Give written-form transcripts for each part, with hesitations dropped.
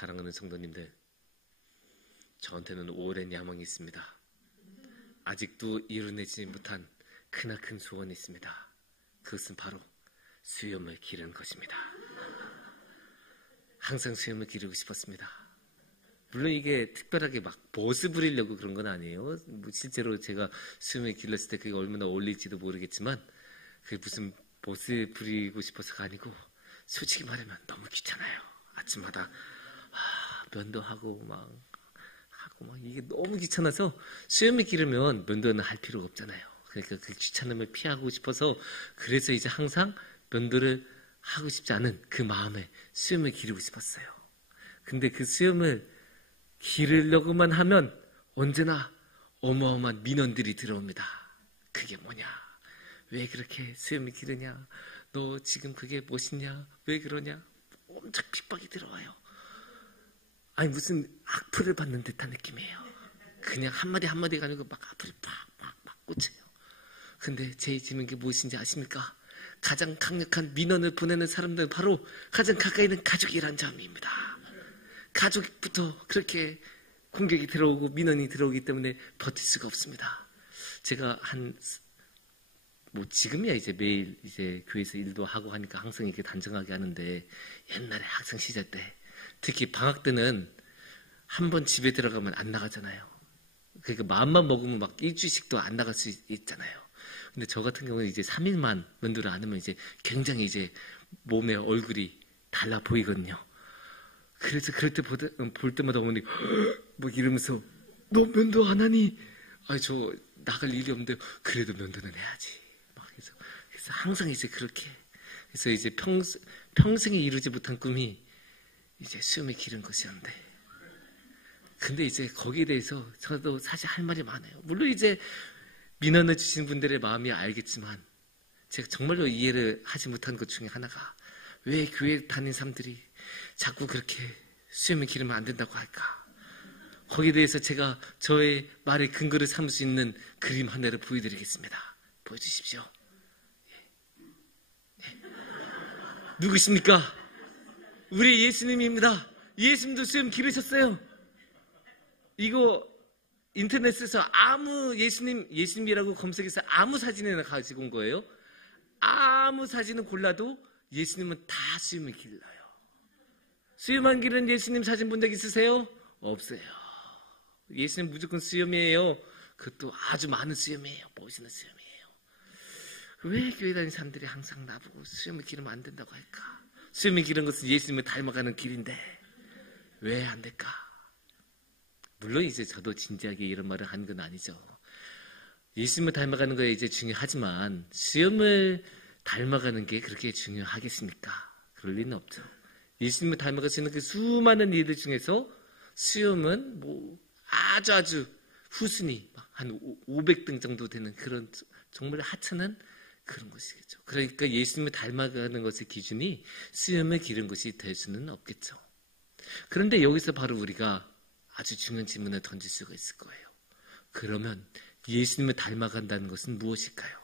사랑하는 성도님들, 저한테는 오랜 야망이 있습니다. 아직도 이루어내지 못한 크나큰 소원이 있습니다. 그것은 바로 수염을 기르는 것입니다. 항상 수염을 기르고 싶었습니다. 물론 이게 특별하게 막 멋을 부리려고 그런 건 아니에요. 실제로 제가 수염을 길렀을 때 그게 얼마나 어울릴지도 모르겠지만 그게 무슨 멋을 부리고 싶어서가 아니고 솔직히 말하면 너무 귀찮아요. 아침마다 면도하고 막 이게 너무 귀찮아서 수염을 기르면 면도는 할 필요가 없잖아요. 그러니까 그 귀찮음을 피하고 싶어서 그래서 이제 항상 면도를 하고 싶지 않은 그 마음에 수염을 기르고 싶었어요. 근데 그 수염을 기르려고만 하면 언제나 어마어마한 민원들이 들어옵니다. 그게 뭐냐? 왜 그렇게 수염을 기르냐? 너 지금 그게 멋있냐? 왜 그러냐? 엄청 핍박이 들어와요. 아니 무슨 악플을 받는 듯한 느낌이에요. 그냥 한마디가 아니고 막 악플이 막 꽂혀요. 근데 제 질문이 무엇인지 아십니까? 가장 강력한 민원을 보내는 사람들은 바로 가장 가까이 있는 가족이란 점입니다. 가족부터 그렇게 공격이 들어오고 민원이 들어오기 때문에 버틸 수가 없습니다. 제가 지금이야 이제 매일 이제 교회에서 일도 하고 하니까 항상 이렇게 단정하게 하는데 옛날에 학생 시절 때 특히 방학 때는 한 번 집에 들어가면 안 나가잖아요. 그러니까 마음만 먹으면 막 일주일씩도 안 나갈 수 있잖아요. 근데 저 같은 경우는 이제 3일만 면도를 안 하면 이제 굉장히 이제 몸에 얼굴이 달라 보이거든요. 그래서 그럴 때 볼 때마다 어머니 뭐 이러면서 너 면도 안 하니? 아니 저 나갈 일이 없는데 그래도 면도는 해야지. 막 그래서 항상 이제 그렇게 그래서 이제 평생에 이루지 못한 꿈이 이제 수염을 기른 것이었는데 근데 이제 거기에 대해서 저도 사실 할 말이 많아요. 물론 이제 민원을 주신 분들의 마음이 알겠지만 제가 정말로 이해를 하지 못한 것 중에 하나가 왜 교회 다니는 사람들이 자꾸 그렇게 수염을 기르면 안 된다고 할까? 거기에 대해서 제가 저의 말의 근거를 삼을 수 있는 그림 하나를 보여드리겠습니다. 보여주십시오. 예. 누구십니까? 우리 예수님입니다. 예수님도 수염 기르셨어요. 이거 인터넷에서 아무 예수님이라고 검색해서 아무 사진이나 가지고 온 거예요. 아무 사진을 골라도 예수님은 다 수염을 길러요. 수염 안 기른 예수님 사진 본 적 있으세요? 없어요. 예수님 무조건 수염이에요. 그것도 아주 많은 수염이에요. 멋있는 수염이에요. 왜 교회 다니는 사람들이 항상 나보고 수염을 기르면 안 된다고 할까? 수염을 기른 것은 예수님을 닮아가는 길인데 왜 안 될까? 물론 이제 저도 진지하게 이런 말을 하는 건 아니죠. 예수님을 닮아가는 거에 이제 중요하지만 수염을 닮아가는 게 그렇게 중요하겠습니까? 그럴 리는 없죠. 예수님을 닮아갈 수 있는 그 수많은 일들 중에서 수염은 아주 후순위 한 500등 정도 되는 그런 정말 하찮은 그런 것이겠죠. 그러니까 예수님을 닮아가는 것의 기준이 수염을 기른 것이 될 수는 없겠죠. 그런데 여기서 바로 우리가 아주 중요한 질문을 던질 수가 있을 거예요. 그러면 예수님을 닮아간다는 것은 무엇일까요?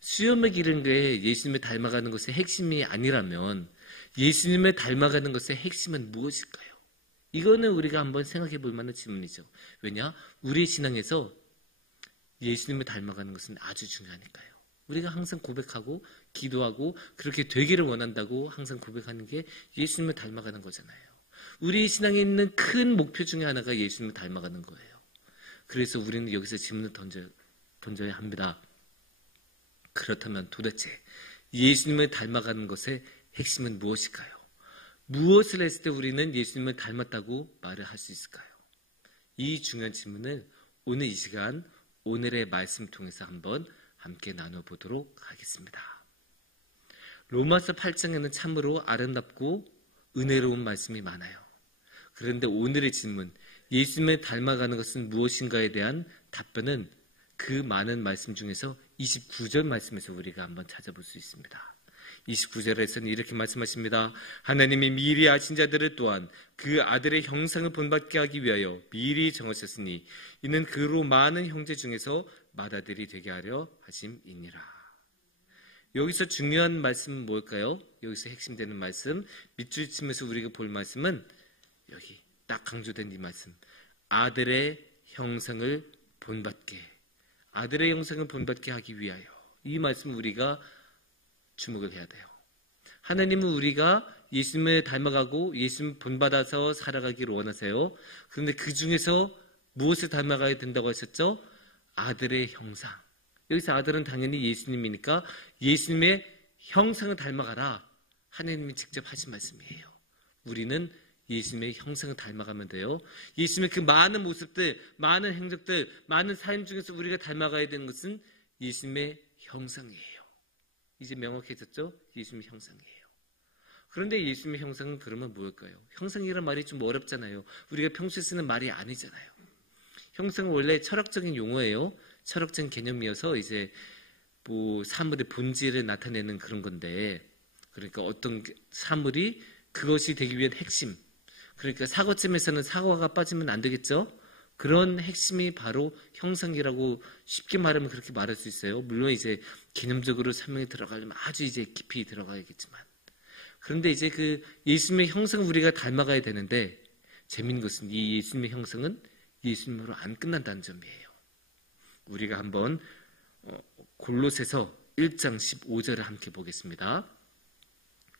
수염을 기른 게 예수님을 닮아가는 것의 핵심이 아니라면 예수님을 닮아가는 것의 핵심은 무엇일까요? 이거는 우리가 한번 생각해 볼 만한 질문이죠. 왜냐? 우리 신앙에서 예수님을 닮아가는 것은 아주 중요하니까요. 우리가 항상 고백하고 기도하고 그렇게 되기를 원한다고 항상 고백하는 게 예수님을 닮아가는 거잖아요. 우리 신앙에 있는 큰 목표 중에 하나가 예수님을 닮아가는 거예요. 그래서 우리는 여기서 질문을 던져야 합니다. 그렇다면 도대체 예수님을 닮아가는 것의 핵심은 무엇일까요? 무엇을 했을 때 우리는 예수님을 닮았다고 말을 할 수 있을까요? 이 중요한 질문을 오늘 이 시간 오늘의 말씀 통해서 한번 함께 나눠보도록 하겠습니다. 로마서 8장에는 참으로 아름답고 은혜로운 말씀이 많아요. 그런데 오늘의 질문, 예수님을 닮아가는 것은 무엇인가에 대한 답변은 그 많은 말씀 중에서 29절 말씀에서 우리가 한번 찾아볼 수 있습니다. 29절에서는 이렇게 말씀하십니다. 하나님이 미리 아신 자들을 또한 그 아들의 형상을 본받게 하기 위하여 미리 정하셨으니 이는 그로 많은 형제 중에서 맏아들이 되게 하려 하심이니라. 여기서 중요한 말씀은 뭘까요? 여기서 핵심되는 말씀, 밑줄 치면서 우리가 볼 말씀은 여기 딱 강조된 이 말씀. 아들의 형상을 본받게. 아들의 형상을 본받게 하기 위하여. 이 말씀 우리가 주목을 해야 돼요. 하나님은 우리가 예수님을 닮아가고 예수님 본받아서 살아가기를 원하세요. 그런데 그 중에서 무엇을 닮아가야 된다고 하셨죠? 아들의 형상. 여기서 아들은 당연히 예수님이니까 예수님의 형상을 닮아가라. 하나님이 직접 하신 말씀이에요. 우리는 예수님의 형상을 닮아가면 돼요. 예수님의 그 많은 모습들, 많은 행적들, 많은 삶 중에서 우리가 닮아가야 되는 것은 예수님의 형상이에요. 이제 명확해졌죠? 예수님의 형상이에요. 그런데 예수님의 형상은 그러면 무엇일까요? 형상이란 말이 좀 어렵잖아요. 우리가 평소에 쓰는 말이 아니잖아요. 형상은 원래 철학적인 용어예요. 철학적인 개념이어서 이제 사물의 본질을 나타내는 그런 건데, 그러니까 어떤 사물이 그것이 되기 위한 핵심, 그러니까 사과잼에서는 사과가 빠지면 안 되겠죠? 그런 핵심이 바로 형상이라고 쉽게 말하면 그렇게 말할 수 있어요. 물론 이제 개념적으로 설명이 들어가려면 아주 이제 깊이 들어가야겠지만, 그런데 이제 그 예수님의 형상을 우리가 닮아가야 되는데, 재미있는 것은 이 예수님의 형상은 예수님으로 안 끝난다는 점이에요. 우리가 한번 골로새서 1장 15절을 함께 보겠습니다.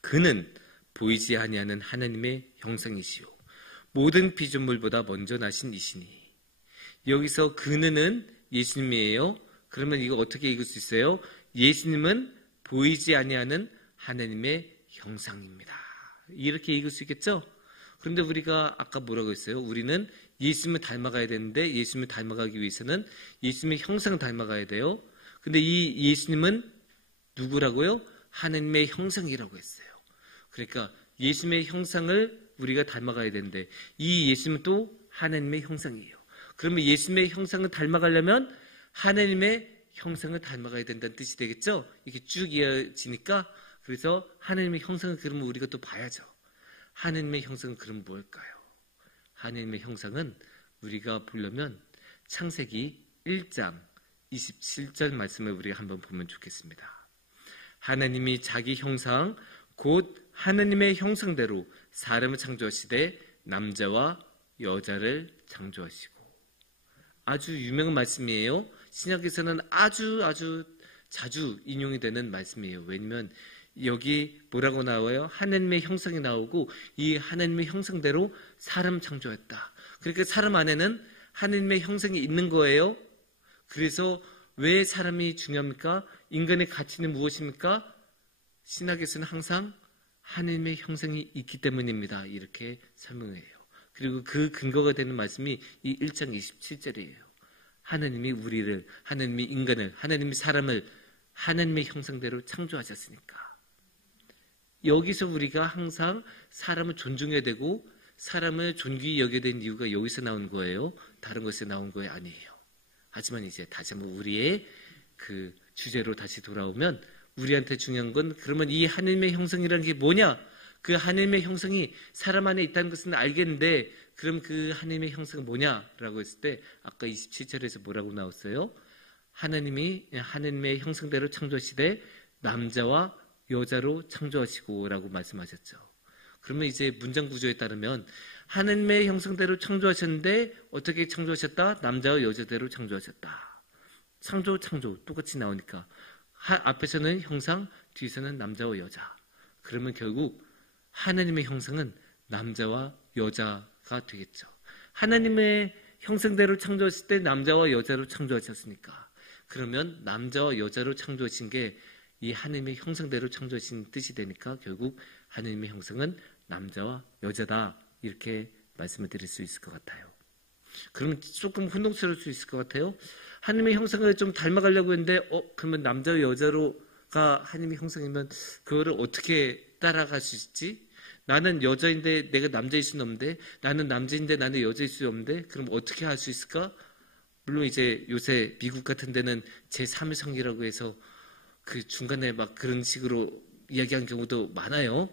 그는 보이지 아니하는 하나님의 형상이시요 모든 피조물보다 먼저 나신 이시니. 여기서 그는 예수님이에요. 그러면 이거 어떻게 읽을 수 있어요? 예수님은 보이지 아니하는 하나님의 형상입니다. 이렇게 읽을 수 있겠죠? 그런데 우리가 아까 뭐라고 했어요? 우리는 예수님을 닮아가야 되는데 예수님을 닮아가기 위해서는 예수님의 형상을 닮아가야 돼요. 근데 이 예수님은 누구라고요? 하나님의 형상이라고 했어요. 그러니까 예수님의 형상을 우리가 닮아가야 되는데 이 예수님은 또 하나님의 형상이에요. 그러면 예수님의 형상을 닮아가려면 하나님의 형상을 닮아가야 된다는 뜻이 되겠죠? 이렇게 쭉 이어지니까 그래서 하나님의 형상을 그러면 우리가 또 봐야죠. 하나님의 형상은 그럼 뭘까요? 하나님의 형상은 우리가 보려면 창세기 1장 27절 말씀을 우리가 한번 보면 좋겠습니다. 하나님이 자기 형상 곧 하나님의 형상대로 사람을 창조하시되 남자와 여자를 창조하시고. 아주 유명한 말씀이에요. 신약에서는 아주 자주 인용이 되는 말씀이에요. 왜냐하면 여기 뭐라고 나와요? 하나님의 형상이 나오고 이 하나님의 형상대로 사람 창조했다. 그러니까 사람 안에는 하나님의 형상이 있는 거예요. 그래서 왜 사람이 중요합니까? 인간의 가치는 무엇입니까? 신학에서는 항상 하나님의 형상이 있기 때문입니다. 이렇게 설명해요. 그리고 그 근거가 되는 말씀이 이 1장 27절이에요. 하나님이 우리를, 하나님이 인간을, 하나님이 사람을 하나님의 형상대로 창조하셨으니까. 여기서 우리가 항상 사람을 존중해야 되고 사람을 존귀히 여겨야 되는 이유가 여기서 나온 거예요. 다른 곳에 나온 거 아니에요. 하지만 이제 다시 한번 우리의 그 주제로 다시 돌아오면 우리한테 중요한 건 그러면 이 하나님의 형상이라는 게 뭐냐? 그 하나님의 형상이 사람 안에 있다는 것은 알겠는데 그럼 그 하나님의 형상은 뭐냐라고 했을 때 아까 27절에서 뭐라고 나왔어요? 하나님이 하나님의 형상대로 창조하시되 남자와 여자로 창조하시고 라고 말씀하셨죠. 그러면 이제 문장 구조에 따르면 하나님의 형상대로 창조하셨는데 어떻게 창조하셨다? 남자와 여자대로 창조하셨다. 창조 똑같이 나오니까 앞에서는 형상, 뒤에서는 남자와 여자. 그러면 결국 하나님의 형상은 남자와 여자가 되겠죠. 하나님의 형상대로 창조하실 때 남자와 여자로 창조하셨으니까 그러면 남자와 여자로 창조하신 게 이 하나님의 형상대로 창조하신 뜻이 되니까 결국 하나님의 형상은 남자와 여자다 이렇게 말씀을 드릴 수 있을 것 같아요. 그러면 조금 혼동스러울 수 있을 것 같아요. 하나님의 형상을 좀 닮아가려고 했는데 그러면 남자와 여자로가 하나님의 형상이면 그거를 어떻게 따라갈 수 있지? 나는 여자인데 내가 남자일 수는 없는데 나는 남자인데 나는 여자일 수 없는데 그럼 어떻게 할 수 있을까? 물론 이제 요새 미국 같은 데는 제3의 성이라고 해서 그 중간에 막 그런 식으로 이야기한 경우도 많아요.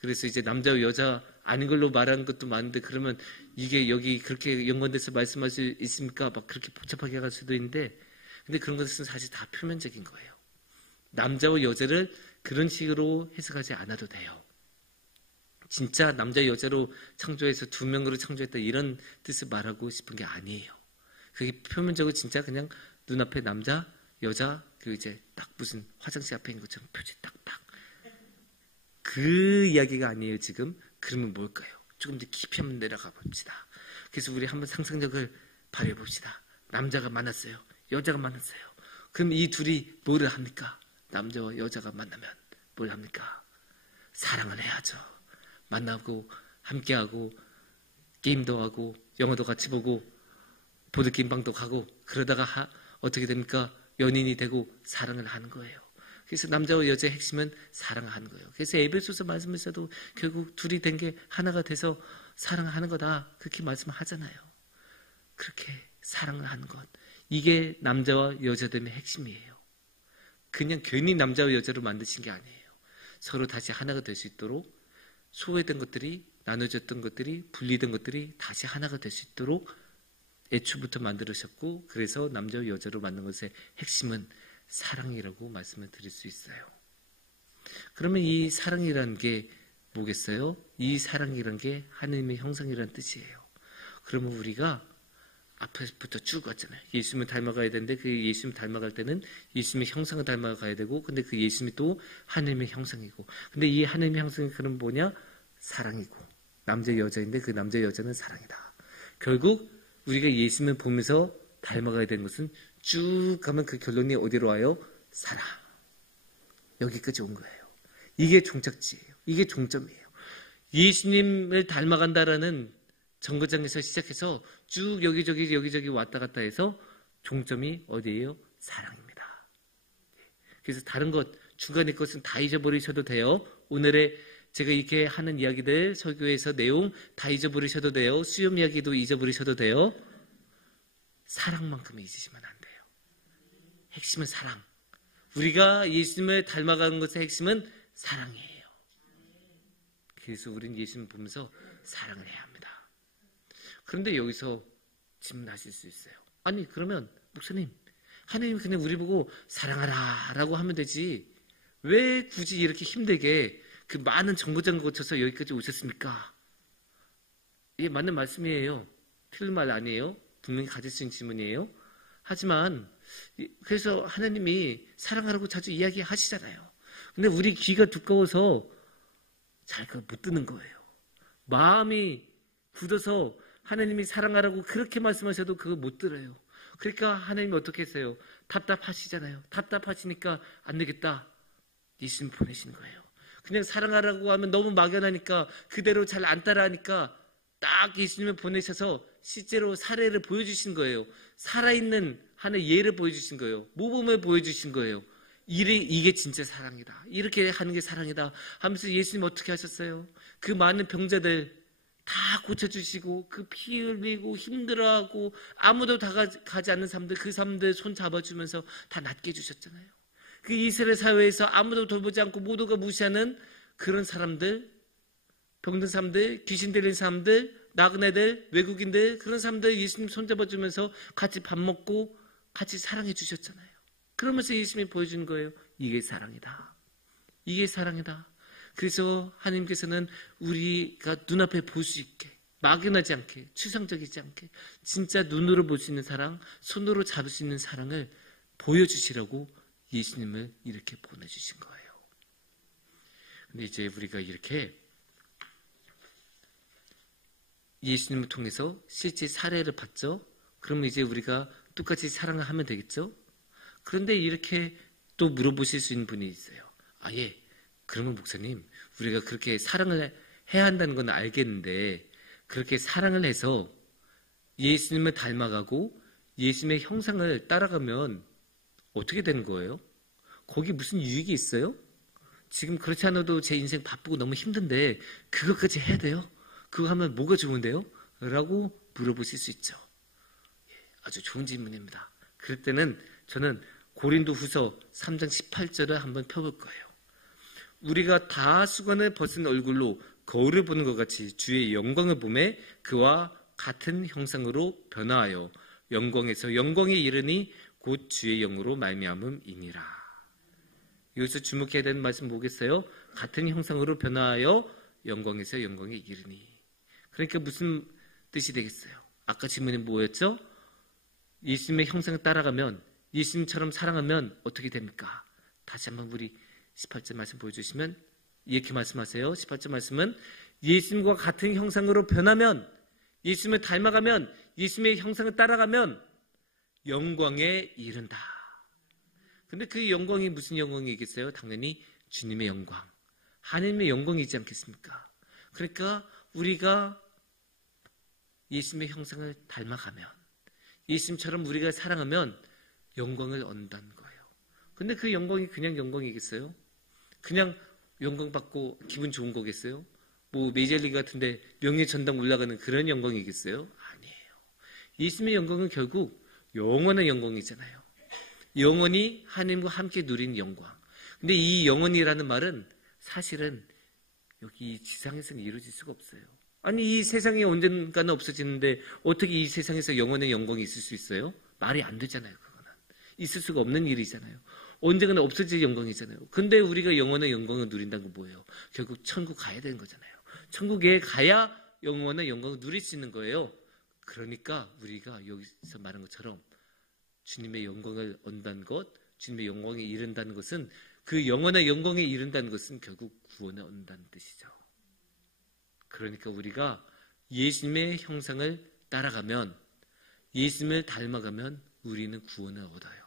그래서 이제 남자와 여자 아닌 걸로 말하는 것도 많은데 그러면 이게 여기 그렇게 연관돼서 말씀할 수 있습니까? 막 그렇게 복잡하게 갈 수도 있는데 근데 그런 것은 사실 다 표면적인 거예요. 남자와 여자를 그런 식으로 해석하지 않아도 돼요. 진짜 남자 여자로 창조해서 두 명으로 창조했다 이런 뜻을 말하고 싶은 게 아니에요. 그게 표면적으로 진짜 그냥 눈앞에 남자 여자 그 이제 딱 무슨 화장실 앞에 있는 것처럼 표지 딱딱 그 이야기가 아니에요 지금. 그러면 뭘까요? 조금 더 깊이 한번 내려가 봅시다. 그래서 우리 한번 상상력을 발휘해 봅시다. 남자가 만났어요. 여자가 만났어요. 그럼 이 둘이 뭐를 합니까? 남자와 여자가 만나면 뭘 합니까? 사랑을 해야죠. 만나고 함께하고 게임도 하고 영화도 같이 보고 보드게임방도 가고 그러다가 어떻게 됩니까? 연인이 되고 사랑을 하는 거예요. 그래서 남자와 여자의 핵심은 사랑하는 거예요. 그래서 에베소서 말씀에서도 결국 둘이 된 게 하나가 돼서 사랑하는 거다 그렇게 말씀하잖아요. 그렇게 사랑을 하는 것 이게 남자와 여자됨의 핵심이에요. 그냥 괜히 남자와 여자로 만드신 게 아니에요. 서로 다시 하나가 될 수 있도록 소외된 것들이 나눠졌던 것들이 분리된 것들이 다시 하나가 될 수 있도록 애초부터 만들으셨고 그래서 남자와 여자로 만든 것의 핵심은 사랑이라고 말씀을 드릴 수 있어요. 그러면 이 사랑이라는 게 뭐겠어요? 이 사랑이라는 게 하나님의 형상이라는 뜻이에요. 그러면 우리가 앞에부터 쭉 왔잖아요. 예수님을 닮아가야 되는데 그 예수님 닮아갈 때는 예수님의 형상을 닮아가야 되고 근데 그 예수님이 또 하나님의 형상이고 근데 이 하나님의 형상이 그럼 뭐냐? 사랑이고 남자 여자인데 그 남자 여자는 사랑이다. 결국 우리가 예수님을 보면서 닮아가야 되는 것은 쭉 가면 그 결론이 어디로 와요? 사랑. 여기까지 온 거예요. 이게 종착지예요. 이게 종점이에요. 예수님을 닮아간다라는 정거장에서 시작해서 쭉 여기저기 왔다 갔다 해서 종점이 어디예요? 사랑입니다. 그래서 다른 것 중간에 것은 다 잊어버리셔도 돼요. 오늘의 제가 이렇게 하는 이야기들 설교에서 내용 다 잊어버리셔도 돼요. 수염 이야기도 잊어버리셔도 돼요. 사랑만큼은 잊으시면 안 돼요. 핵심은 사랑. 우리가 예수님을 닮아가는 것의 핵심은 사랑이에요. 그래서 우리는 예수님을 보면서 사랑을 해야 합니다. 그런데 여기서 질문하실 수 있어요. 아니 그러면 목사님 하나님이 그냥 우리 보고 사랑하라 라고 하면 되지 왜 굳이 이렇게 힘들게 그 많은 정거장을 거쳐서 여기까지 오셨습니까? 이게 맞는 말씀이에요. 틀린 말 아니에요. 분명히 가질 수 있는 질문이에요. 하지만 그래서 하나님이 사랑하라고 자주 이야기하시잖아요. 근데 우리 귀가 두꺼워서 잘 그걸 못 듣는 거예요. 마음이 굳어서 하나님이 사랑하라고 그렇게 말씀하셔도 그걸 못 들어요. 그러니까 하나님이 어떻게 했어요? 답답하시잖아요. 답답하시니까 안 되겠다. 예수님 보내신 거예요. 그냥 사랑하라고 하면 너무 막연하니까 그대로 잘 안 따라하니까 딱 예수님을 보내셔서 실제로 사례를 보여주신 거예요. 살아있는 하나의 예를 보여주신 거예요. 모범을 보여주신 거예요. 이게 진짜 사랑이다. 이렇게 하는 게 사랑이다 하면서 예수님 어떻게 하셨어요? 그 많은 병자들 다 고쳐주시고 그 피 흘리고 힘들어하고 아무도 다 가지 않는 사람들 그 사람들 손 잡아주면서 다 낫게 해주셨잖아요. 그 이스라엘 사회에서 아무도 돌보지 않고 모두가 무시하는 그런 사람들 병든 사람들 귀신 들린 사람들 나그네들 외국인들 그런 사람들 예수님 손 잡아주면서 같이 밥 먹고 같이 사랑해 주셨잖아요. 그러면서 예수님이 보여준 거예요. 이게 사랑이다. 이게 사랑이다. 그래서 하나님께서는 우리가 눈앞에 볼 수 있게 막연하지 않게 추상적이지 않게 진짜 눈으로 볼 수 있는 사랑 손으로 잡을 수 있는 사랑을 보여주시라고 예수님을 이렇게 보내주신 거예요. 근데 이제 우리가 이렇게 예수님을 통해서 실제 사례를 봤죠. 그러면 이제 우리가 똑같이 사랑을 하면 되겠죠. 그런데 이렇게 또 물어보실 수 있는 분이 있어요. 아, 예. 그러면 목사님, 우리가 그렇게 사랑을 해야 한다는 건 알겠는데 그렇게 사랑을 해서 예수님을 닮아가고 예수님의 형상을 따라가면 어떻게 되는 거예요? 거기 무슨 유익이 있어요? 지금 그렇지 않아도 제 인생 바쁘고 너무 힘든데 그것까지 해야 돼요? 그거 하면 뭐가 좋은데요? 라고 물어보실 수 있죠. 아주 좋은 질문입니다. 그럴 때는 저는 고린도후서 3장 18절을 한번 펴볼 거예요. 우리가 다 수건을 벗은 얼굴로 거울을 보는 것 같이 주의 영광을 보매 그와 같은 형상으로 변화하여 영광에서 영광에 이르니 곧 주의 영으로 말미암음이니라. 여기서 주목해야 되는 말씀 뭐겠어요? 같은 형상으로 변화하여 영광에서 영광에 이르니. 그러니까 무슨 뜻이 되겠어요? 아까 질문이 뭐였죠? 예수님의 형상을 따라가면, 예수님처럼 사랑하면 어떻게 됩니까? 다시 한번 우리 18절 말씀 보여주시면 이렇게 말씀하세요. 18절 말씀은 예수님과 같은 형상으로 변하면, 예수님을 닮아가면, 예수님의 형상을 따라가면 영광에 이른다. 근데 그 영광이 무슨 영광이겠어요? 당연히 주님의 영광, 하나님의 영광이지 않겠습니까? 그러니까 우리가 예수님의 형상을 닮아가면, 예수님처럼 우리가 사랑하면 영광을 얻는다는 거예요. 근데 그 영광이 그냥 영광이겠어요? 그냥 영광 받고 기분 좋은 거겠어요? 뭐 메이저리그 같은데 명예전당 올라가는 그런 영광이겠어요? 아니에요. 예수님의 영광은 결국 영원한 영광이잖아요. 영원히 하나님과 함께 누리는 영광. 근데 이 영원이라는 말은 사실은 여기 지상에서는 이루어질 수가 없어요. 아니, 이 세상이 언젠가는 없어지는데 어떻게 이 세상에서 영원의 영광이 있을 수 있어요? 말이 안 되잖아요. 그거는 있을 수가 없는 일이잖아요. 언젠가는 없어질 영광이잖아요. 근데 우리가 영원의 영광을 누린다는 건 뭐예요? 결국 천국 가야 되는 거잖아요. 천국에 가야 영원한 영광을 누릴 수 있는 거예요. 그러니까 우리가 여기서 말한 것처럼 주님의 영광을 얻는다는 것, 주님의 영광에 이른다는 것은, 그 영원한 영광에 이른다는 것은 결국 구원을 얻는다는 뜻이죠. 그러니까 우리가 예수님의 형상을 따라가면, 예수님을 닮아가면 우리는 구원을 얻어요.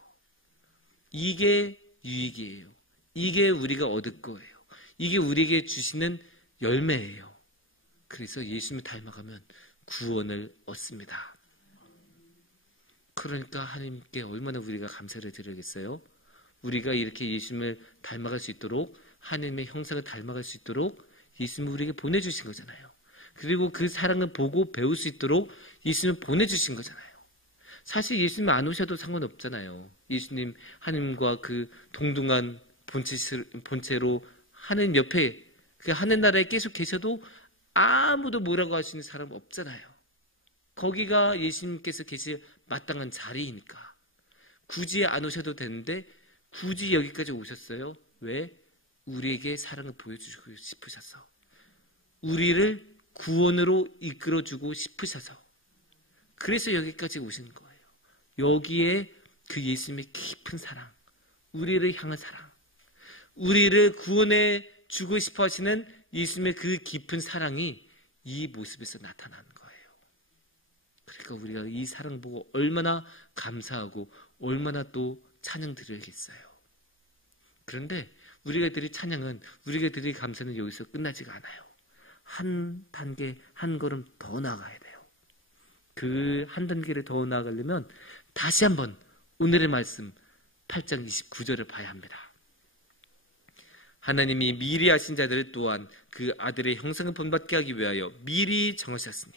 이게 유익이에요. 이게 우리가 얻을 거예요. 이게 우리에게 주시는 열매예요. 그래서 예수님을 닮아가면 구원을 얻습니다. 그러니까 하나님께 얼마나 우리가 감사를 드려야겠어요? 우리가 이렇게 예수님을 닮아갈 수 있도록, 하나님의 형상을 닮아갈 수 있도록 예수님을 우리에게 보내주신 거잖아요. 그리고 그 사랑을 보고 배울 수 있도록 예수님을 보내주신 거잖아요. 사실 예수님 안 오셔도 상관없잖아요. 예수님 하나님과 그 동등한 본체로 하나님 옆에, 그 하늘나라에 계속 계셔도 아무도 뭐라고 할 수 있는 사람 없잖아요. 거기가 예수님께서 계실 마땅한 자리이니까 굳이 안 오셔도 되는데 굳이 여기까지 오셨어요. 왜? 우리에게 사랑을 보여주고 싶으셔서, 우리를 구원으로 이끌어주고 싶으셔서, 그래서 여기까지 오신 거예요. 여기에 그 예수님의 깊은 사랑, 우리를 향한 사랑, 우리를 구원해 주고 싶어 하시는 예수님의 그 깊은 사랑이 이 모습에서 나타나는 거예요. 그러니까 우리가 이 사랑 보고 얼마나 감사하고 얼마나 또 찬양 드려야겠어요. 그런데 우리가 드릴 찬양은, 우리가 드릴 감사는 여기서 끝나지가 않아요. 한 단계, 한 걸음 더 나아가야 돼요. 그 한 단계를 더 나아가려면 다시 한번 오늘의 말씀 8장 29절을 봐야 합니다. 하나님이 미리 하신 자들을 또한 그 아들의 형상을 본받게 하기 위하여 미리 정하셨으니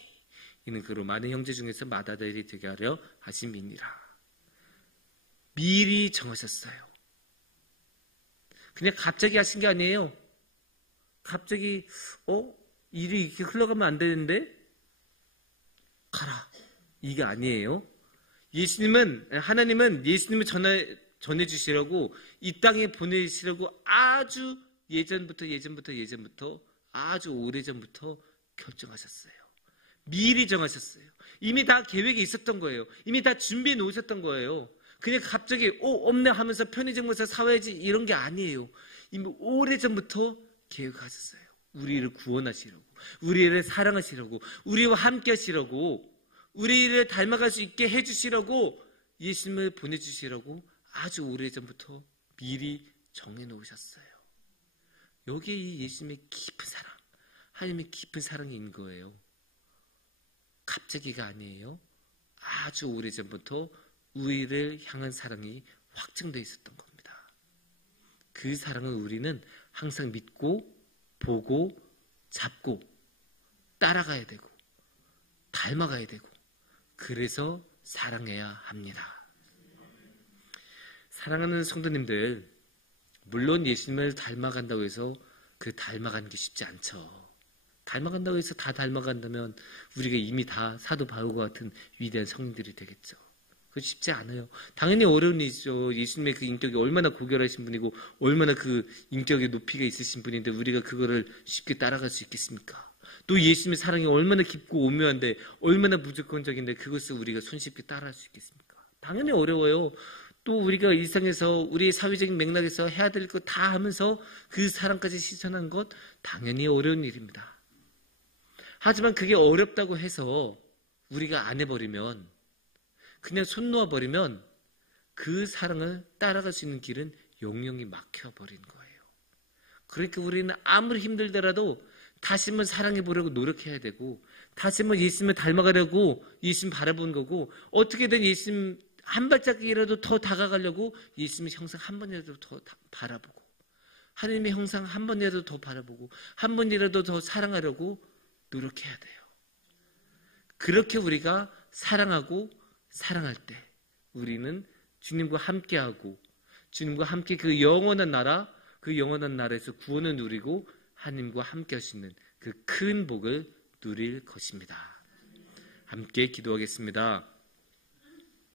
이는 그로 많은 형제 중에서 맏아들이 되게 하려 하심이니라. 미리 정하셨어요. 그냥 갑자기 하신 게 아니에요. 갑자기 일이 이렇게 흘러가면 안 되는데 가라, 이게 아니에요. 하나님은 예수님을 전해주시려고, 이 땅에 보내시려고 아주 예전부터 아주 오래전부터 결정하셨어요. 미리 정하셨어요. 이미 다 계획이 있었던 거예요. 이미 다 준비해 놓으셨던 거예요. 그냥 갑자기 없네 하면서 편의점 가서 사와야지 이런 게 아니에요. 이미 오래전부터 계획하셨어요. 우리를 구원하시려고, 우리를 사랑하시려고, 우리와 함께 하시려고, 우리를 닮아갈 수 있게 해주시려고, 예수님을 보내주시려고 아주 오래전부터 미리 정해놓으셨어요. 여기에 이 예수님의 깊은 사랑, 하나님의 깊은 사랑이 있는 거예요. 갑자기가 아니에요. 아주 오래전부터 우리를 향한 사랑이 확증되어 있었던 겁니다. 그 사랑을 우리는 항상 믿고 보고 잡고 따라가야 되고 닮아가야 되고, 그래서 사랑해야 합니다. 사랑하는 성도님들, 물론 예수님을 닮아간다고 해서 그 닮아가는 게 쉽지 않죠. 닮아간다고 해서 다 닮아간다면 우리가 이미 다 사도 바울과 같은 위대한 성인들이 되겠죠. 그거 쉽지 않아요. 당연히 어려운 일이죠. 예수님의 그 인격이 얼마나 고결하신 분이고 얼마나 그 인격의 높이가 있으신 분인데 우리가 그거를 쉽게 따라갈 수 있겠습니까? 또 예수님의 사랑이 얼마나 깊고 오묘한데 얼마나 무조건적인데 그것을 우리가 손쉽게 따라할 수 있겠습니까? 당연히 어려워요. 또 우리가 일상에서 우리의 사회적인 맥락에서 해야 될 것 다 하면서 그 사랑까지 실천하는 것 당연히 어려운 일입니다. 하지만 그게 어렵다고 해서 우리가 안 해버리면 그냥 손 놓아버리면 그 사랑을 따라갈 수 있는 길은 영영이 막혀버린 거예요. 그러니까 우리는 아무리 힘들더라도 다시 한번 사랑해보려고 노력해야 되고 다시 한번 예수님을 닮아가려고 예수님 바라보는 거고 어떻게든 예수님 한 발짝이라도 더 다가가려고 예수님의 형상 한 번이라도 더 바라보고 하나님의 형상 한 번이라도 더 바라보고 한 번이라도 더 사랑하려고 노력해야 돼요. 그렇게 우리가 사랑하고 사랑할 때 우리는 주님과 함께하고 주님과 함께 그 영원한 나라에서 구원을 누리고 하나님과 함께 할 수 있는 그 큰 복을 누릴 것입니다. 함께 기도하겠습니다.